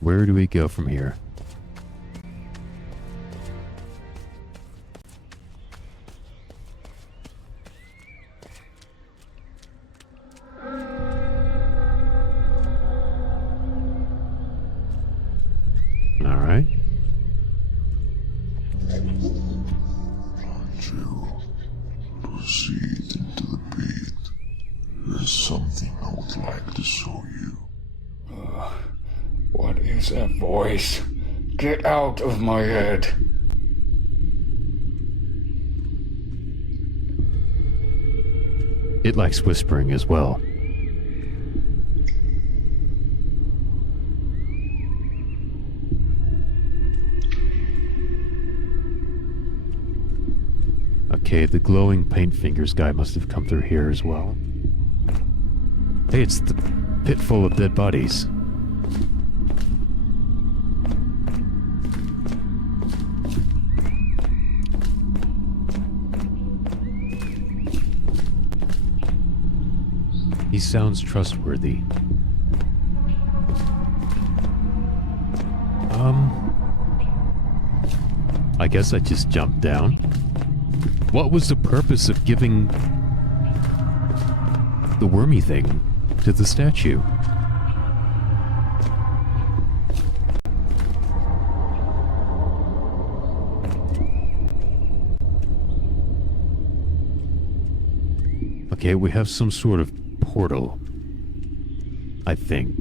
Where do we go from here? All right. To proceed into the pit, there's something I would like to show you. What is that voice? Get out of my head. It likes whispering as well. Okay, the glowing paint fingers guy must have come through here as well. Hey, it's the pit full of dead bodies. He sounds trustworthy. I guess I just jumped down. What was the purpose of giving the wormy thing to the statue? Okay, we have some sort of portal, I think.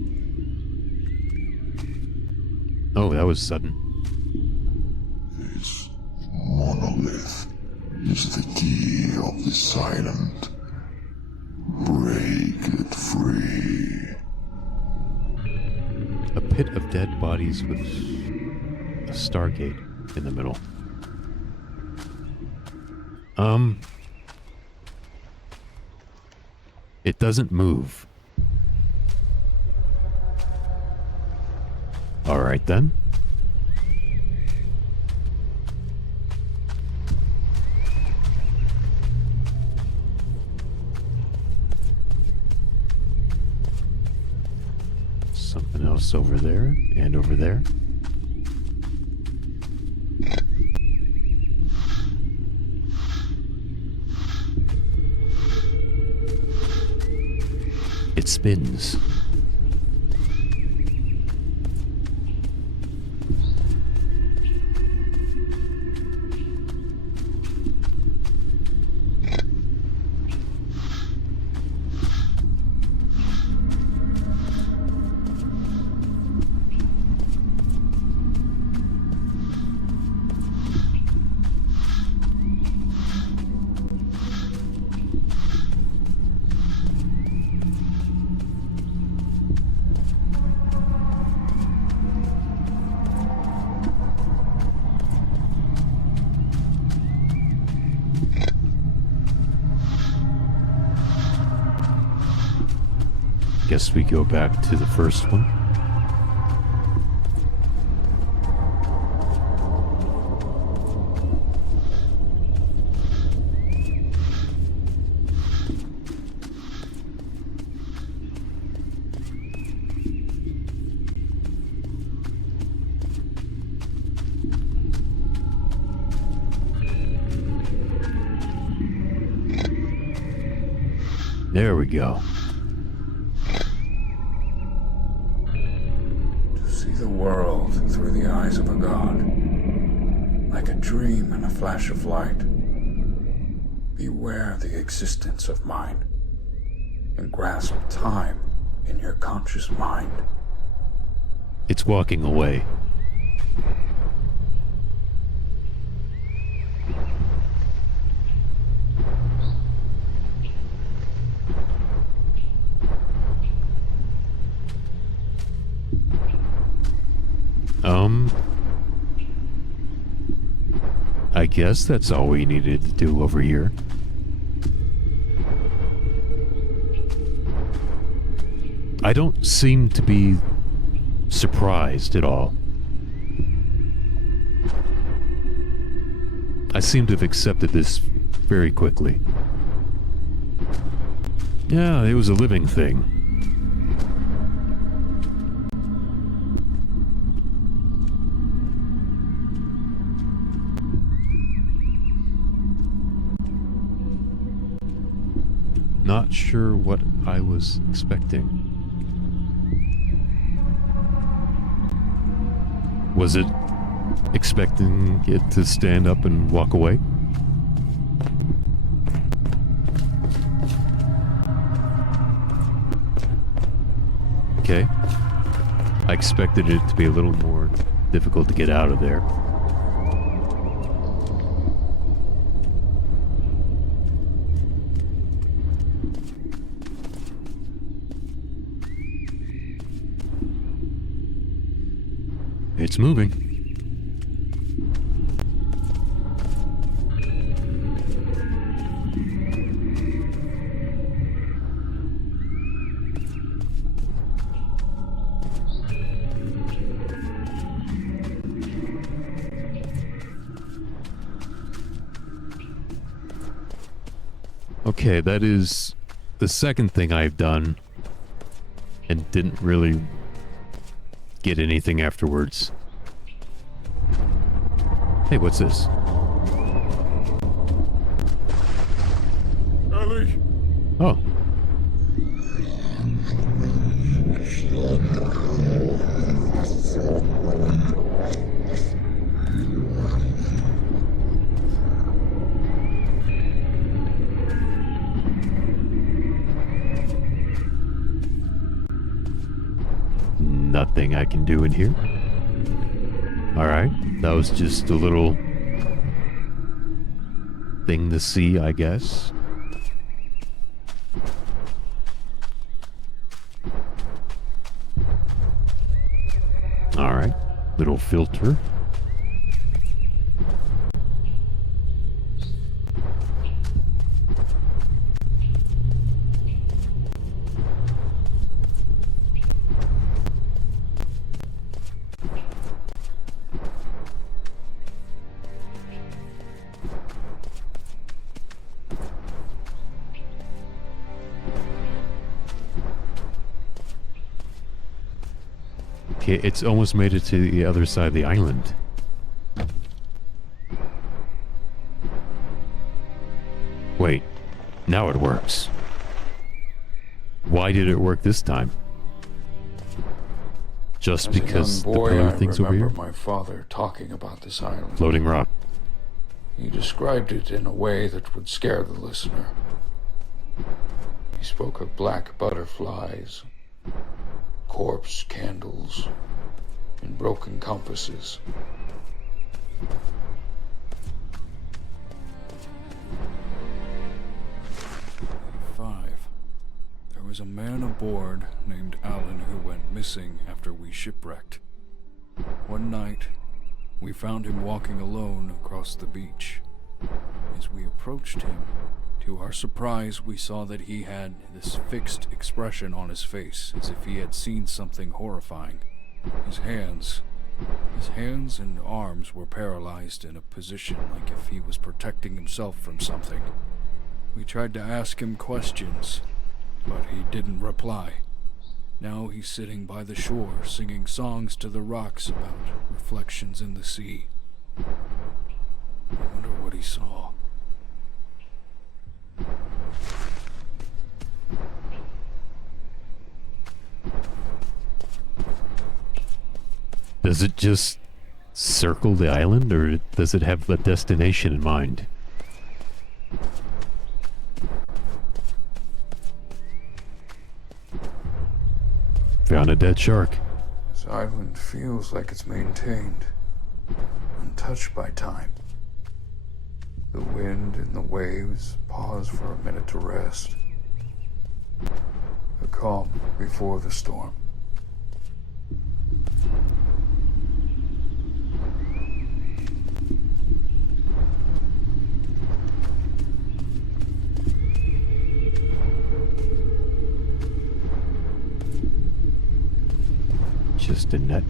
Oh, that was sudden. This monolith is the key of this island. Break it free. A pit of dead bodies with a stargate in the middle. It doesn't move. All right then. Something else over there and over there. It spins. Guess we go back to the first one. There we go. The world through the eyes of a god, like a dream and a flash of light. Beware the existence of mind, and grasp time in your conscious mind. It's walking away. I guess that's all we needed to do over here. I don't seem to be surprised at all. I seem to have accepted this very quickly. Yeah, it was a living thing. not sure what I was expecting. Was it expecting it to stand up and walk away? Okay. I expected it to be a little more difficult to get out of there. It's moving. Okay, that is the second thing I've done and didn't really get anything afterwards. Hey, what's this? Ellie! Oh. Nothing I can do in here. Alright, that was just a little thing to see, I guess. Alright, little filter. Okay, it's almost made it to the other side of the island. Wait, now it works. Why did it work this time? Just because the pillar thing's over here? I remember my father talking about this island. Floating rock. He described it in a way that would scare the listener. He spoke of black butterflies, corpse candles, and broken compasses. There was a man aboard named Alan who went missing after we shipwrecked. One night, we found him walking alone across the beach. As we approached him, to our surprise, we saw that he had this fixed expression on his face, as if he had seen something horrifying. His hands and arms were paralyzed in a position like if he was protecting himself from something. We tried to ask him questions, but he didn't reply. Now he's sitting by the shore, singing songs to the rocks about reflections in the sea. I wonder what he saw. Does it just circle the island, or does it have a destination in mind? Found a dead shark. This island feels like it's maintained, untouched by time. The wind and the waves pause for a minute to rest. The calm before the storm. Just a net.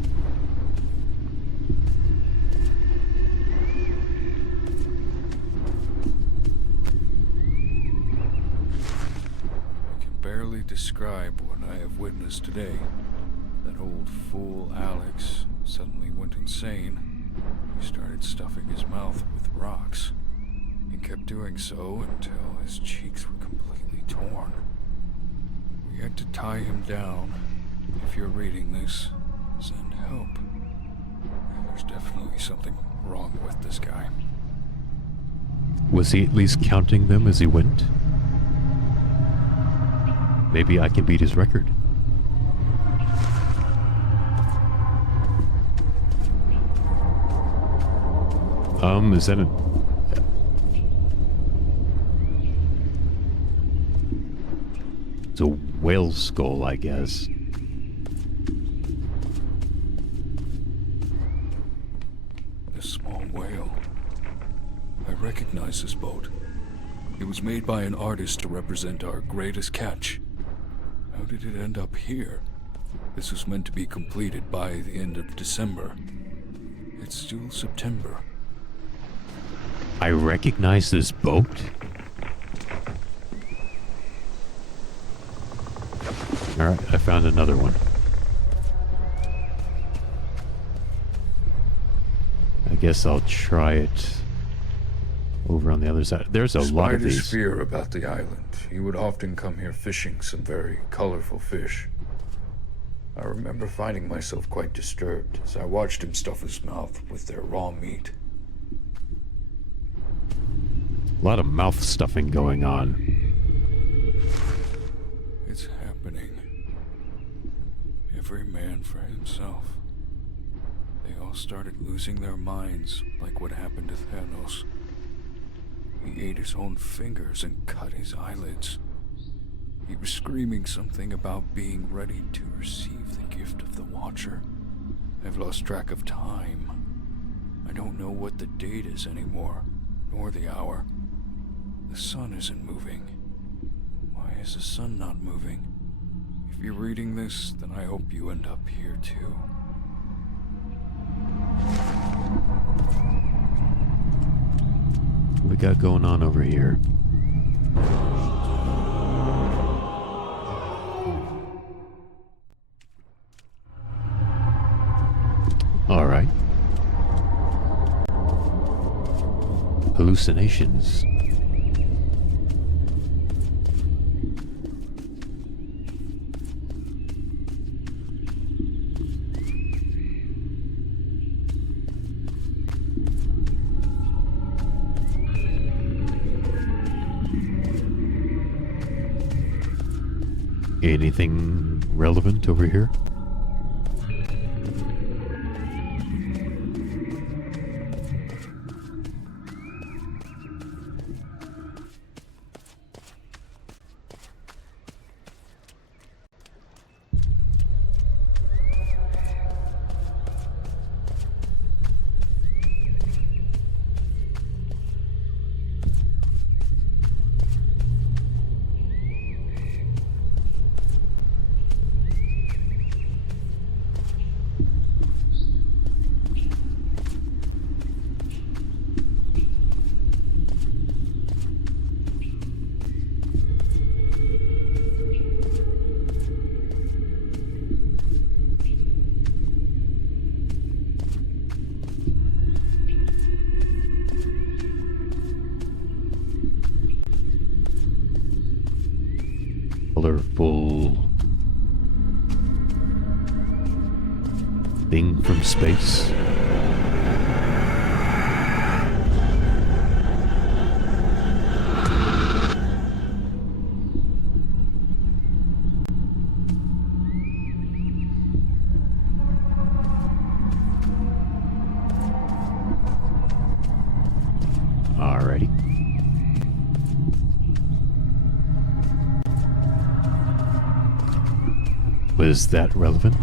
I can barely describe what I have witnessed today. That old fool Alex suddenly went insane. He started stuffing his mouth with rocks. He kept doing so until his cheeks were completely torn. We had to tie him down. If you're reading this, send help. There's definitely something wrong with this guy. Was he at least counting them as he went? Maybe I can beat his record. Is that a... It's a whale skull, I guess. This small whale. I recognize this boat. It was made by an artist to represent our greatest catch. How did it end up here? This was meant to be completed by the end of December. It's still September. I recognize this boat? Alright, I found another one. I guess I'll try it over on the other side. There's a lot of Despite his these. fear about the island, he would often come here fishing some very colorful fish. I remember finding myself quite disturbed as I watched him stuff his mouth with their raw meat. A lot of mouth stuffing going on. It's happening. Every man for himself. They all started losing their minds, like what happened to Thanos. He ate his own fingers and cut his eyelids. He was screaming something about being ready to receive the gift of the Watcher. I've lost track of time. I don't know what the date is anymore, nor the hour. The sun isn't moving. Why is the sun not moving? If you're reading this, then I hope you end up here too. What we got going on over here? Alright. Hallucinations. Anything relevant over here? Colorful thing from space. Alrighty. Was that relevant?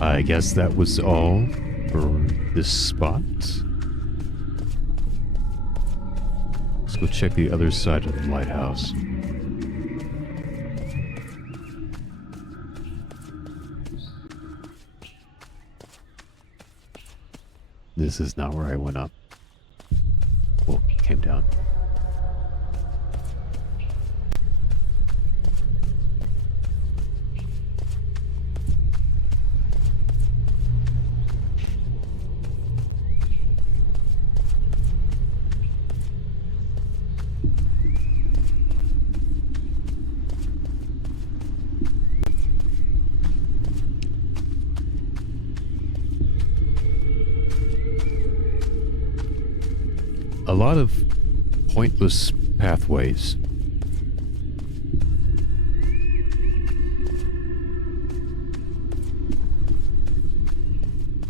I guess that was all for this spot. Let's go check the other side of the lighthouse. This is not where I went up. Well, came down. A lot of pointless pathways.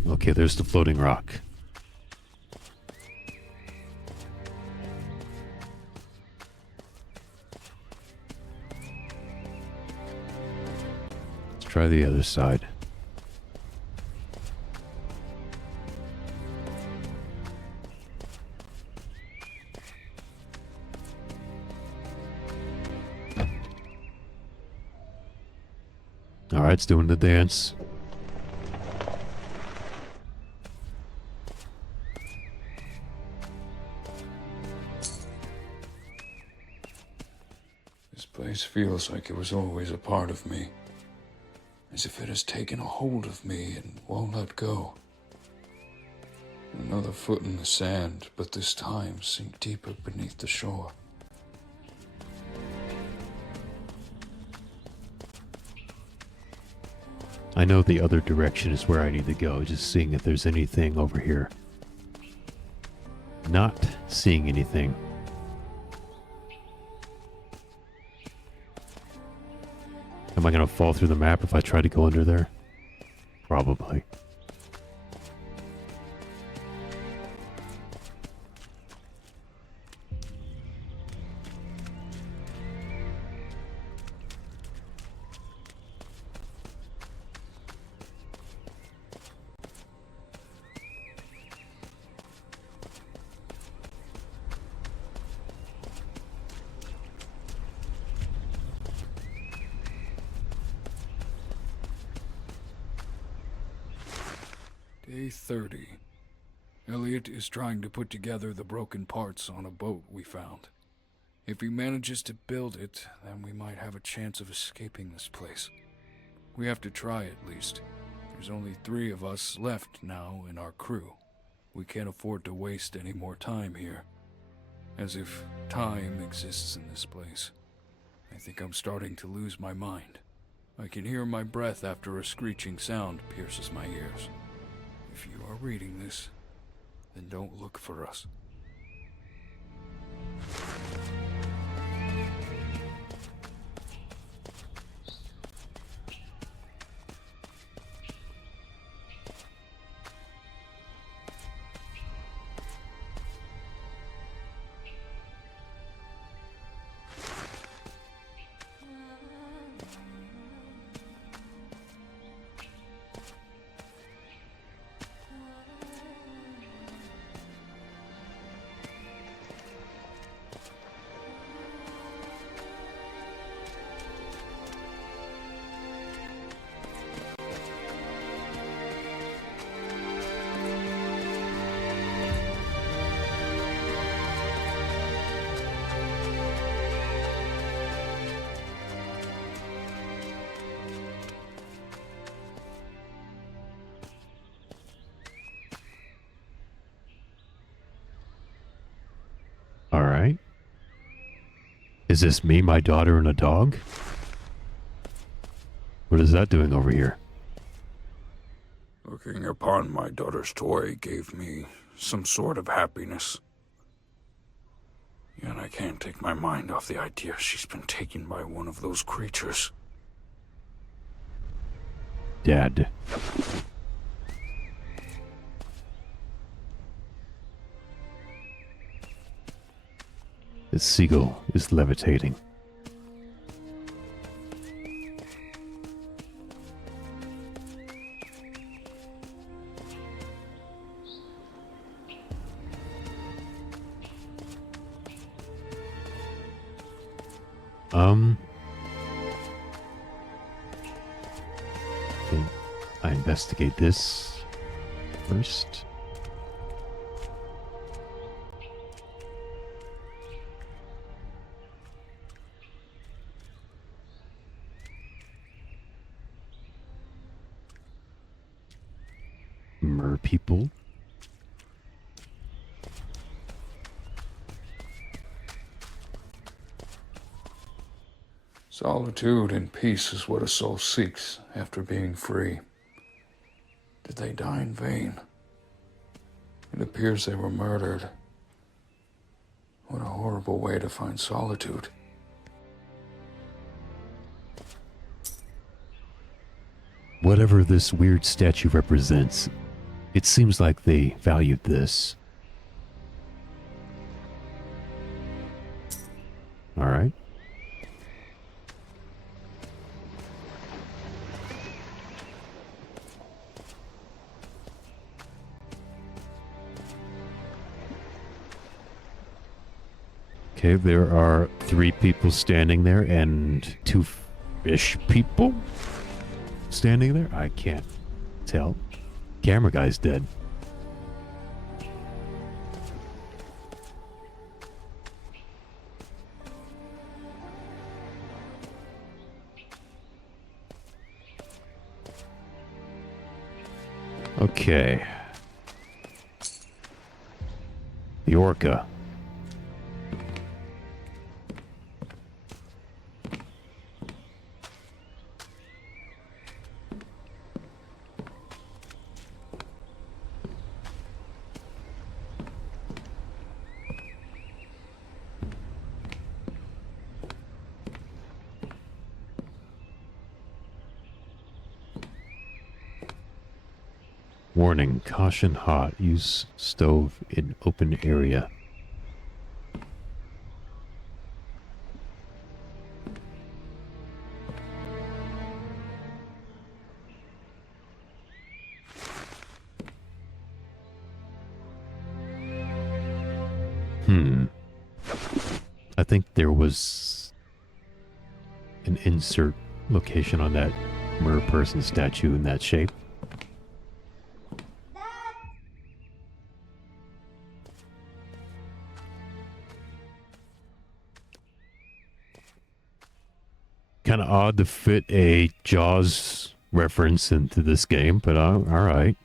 Okay, there's the floating rock. Let's try the other side. Alright, it's doing the dance. This place feels like it was always a part of me. As if it has taken a hold of me and won't let go. Another foot in the sand, but this time sink deeper beneath the shore. I know the other direction is where I need to go, just seeing if there's anything over here. Not seeing anything. Am I going to fall through the map if I try to go under there? Probably. Day 30. Elliot is trying to put together the broken parts on a boat we found. If he manages to build it, then we might have a chance of escaping this place. We have to try at least. There's only 3 of us left now in our crew. We can't afford to waste any more time here. As if time exists in this place. I think I'm starting to lose my mind. I can hear my breath after a screeching sound pierces my ears. If you are reading this, then don't look for us. Alright. Is this me, my daughter, and a dog? What is that doing over here? Looking upon my daughter's toy gave me some sort of happiness. Yet I can't take my mind off the idea she's been taken by one of those creatures. Dad. The seagull is levitating. Can I investigate this first? mer people. Solitude and peace is what a soul seeks after being free. Did they die in vain? It appears they were murdered. What a horrible way to find solitude. Whatever this weird statue represents, it seems like they valued this. All right. Okay, there are 3 people standing there and 2 fish people standing there? I can't tell. Camera guy's dead. Okay. The orca. Warning, caution hot. Use stove in open area. I think there was an insert location on that mer person statue in that shape. Kind of odd to fit a Jaws reference into this game, but all right.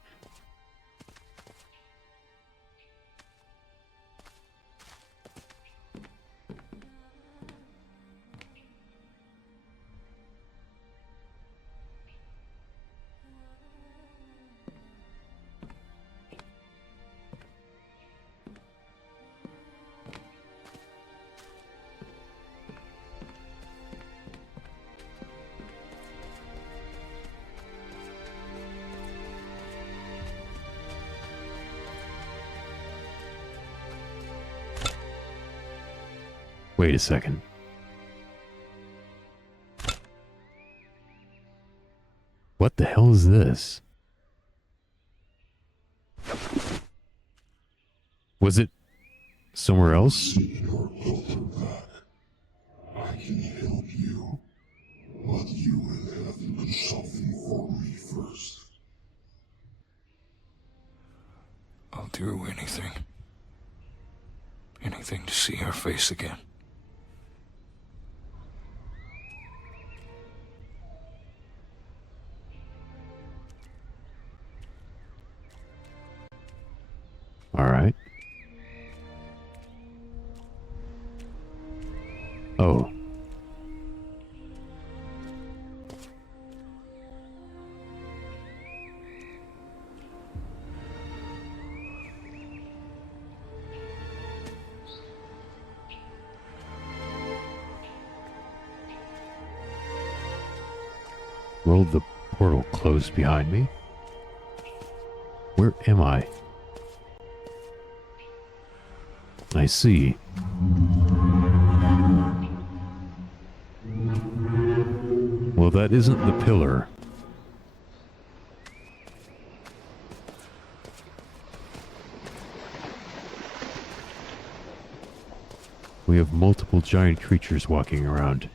Wait a second. What the hell is this? Was it somewhere else? You're welcome back. I can help you, but you will have to do something for me first. I'll do anything. Anything to see her face again. All right. Oh. Will the portal close behind me? Where am I? I see. Well, that isn't the pillar. We have multiple giant creatures walking around.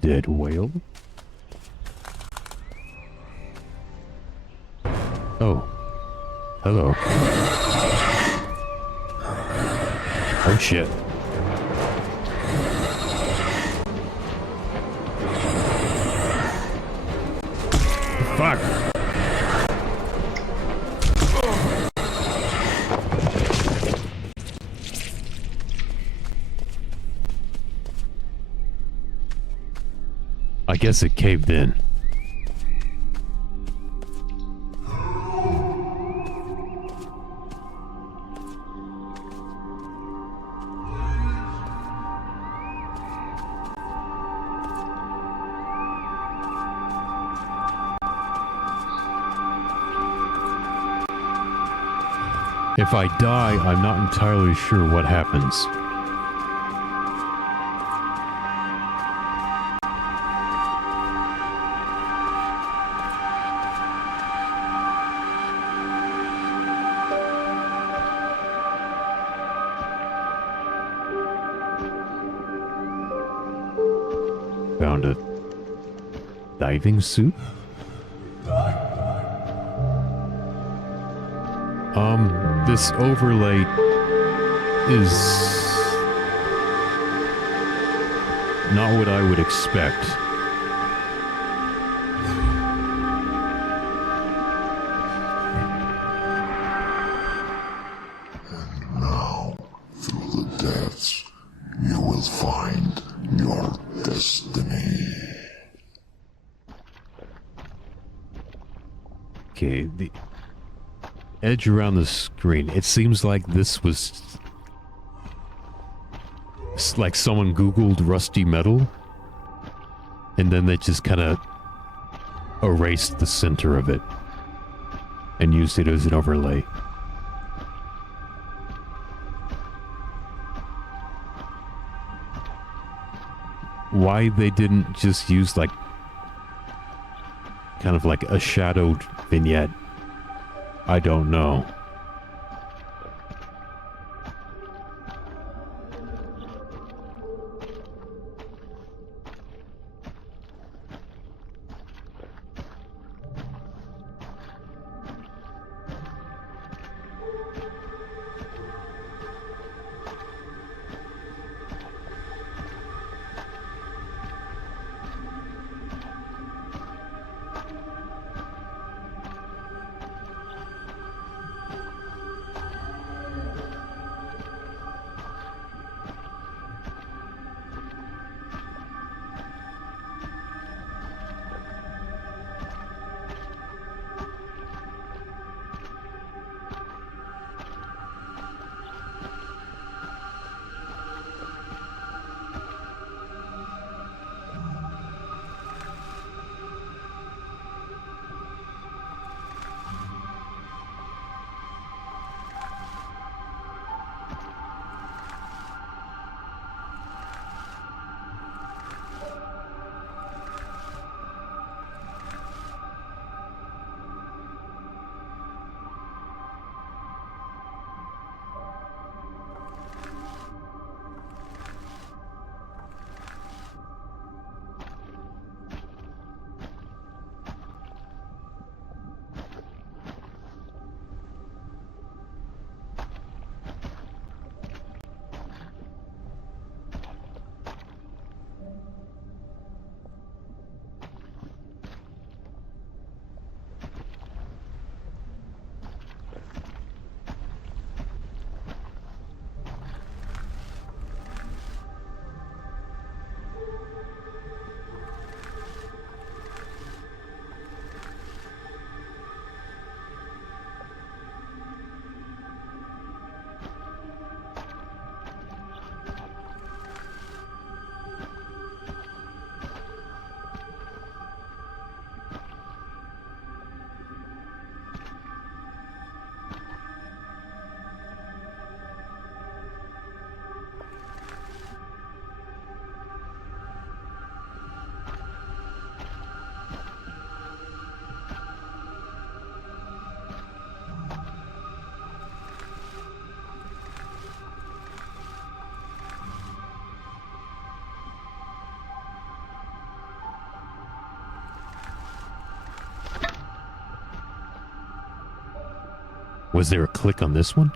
Dead whale? Oh. Hello. Oh shit. Fuck. I guess it caved in. If I die, I'm not entirely sure what happens. Found a diving suit? This overlay is not what I would expect. And now, through the depths, you will find your destiny. Okay, the edge around the screen. It seems like this was... It's like someone Googled rusty metal, and then they just kind of erased the center of it and used it as an overlay. Why they didn't just use like kind of like a shadowed vignette, I don't know. Was there a click on this one?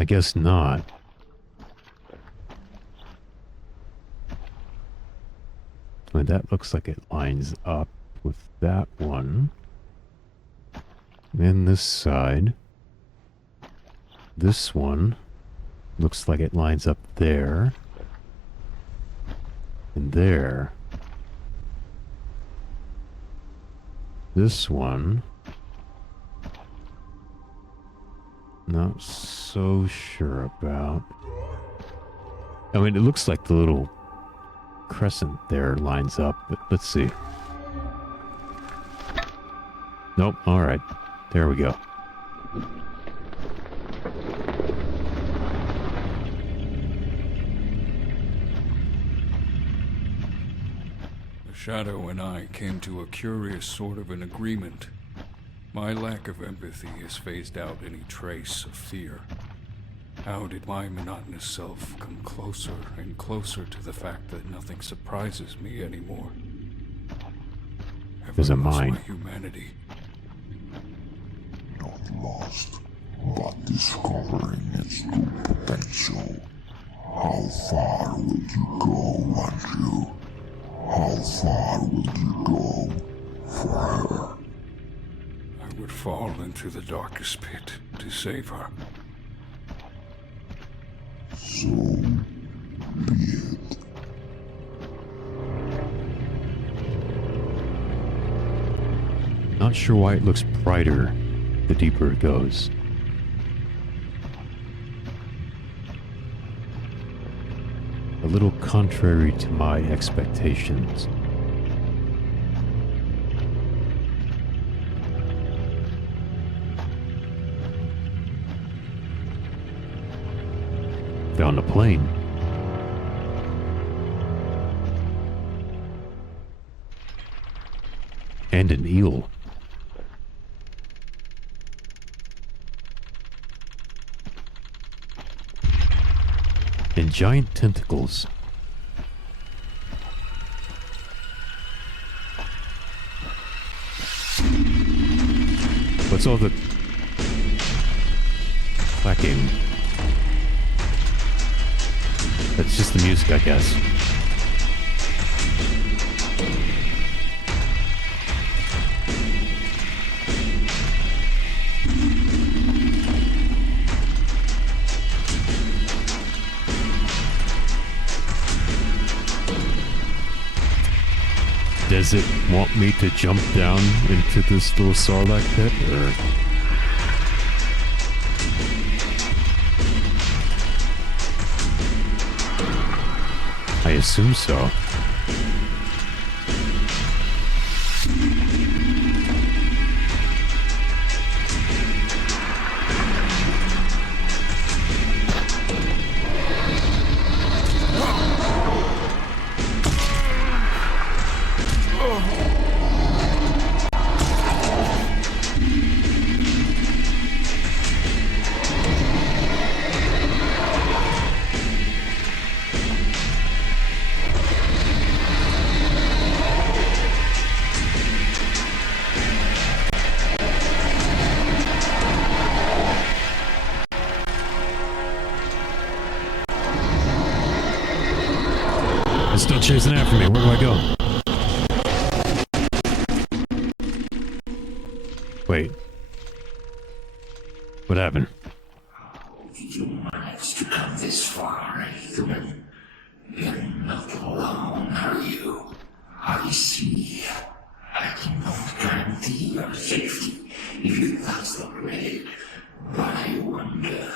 I guess not. I mean, that looks like it lines up with that one. And this side. This one looks like it lines up there. And there. This one. Not so sure about. I mean, it looks like the little crescent there lines up, but let's see. Nope, alright. There we go. The Shadow and I came to a curious sort of an agreement. My lack of empathy has phased out any trace of fear. How did my monotonous self come closer and closer to the fact that nothing surprises me anymore? Have There's I a lost mine. my humanity? Not lost, but discovering its true potential. How far will you go, Anju? How far will you go for her? I would fall into the darkest pit to save her. So be it. Not sure why it looks brighter the deeper it goes. A little contrary to my expectations. Found a plane. And an eel. And giant tentacles. What's all the clacking? That's just the music, I guess. Does it want me to jump down into this little Sarlacc pit, or...? I assume so. It's still chasing after me. Where do I go? Wait. What happened? You managed to come this far, human. You're not alone, are you? I see. I cannot guarantee your safety if you touch the blade, but I wonder.